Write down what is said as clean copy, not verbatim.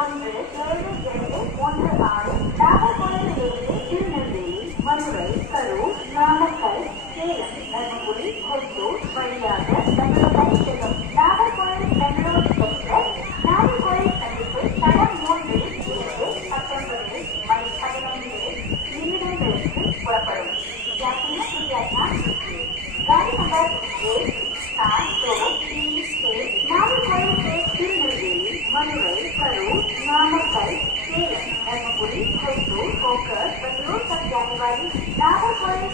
17216 நாகர்கோயிலிருந்து திருநெல்வேலி, மதுரை, கரூர், நாமக்கல், சேலம், தர்மபுரி, கொத்தூர் வழியாக பெங்களூர் செல்லும் நாகர்கோயில் பெங்களூர் எக்ஸ்பிரஸ் நாகர்கோயில் சந்திப்பு தடம் 3 இருந்து 19 மணி 15 நிமிடங்களுக்கு புறப்படும். गाड़ी नंबर 172 नागरकोइल से திருநெல்வேலி, மதுரை, கரூர், நாமக்கல், சேலம், தர்மபுரி, கொத்தூர் होकर बेंगलुरु तक जाने वाली नागरकोइल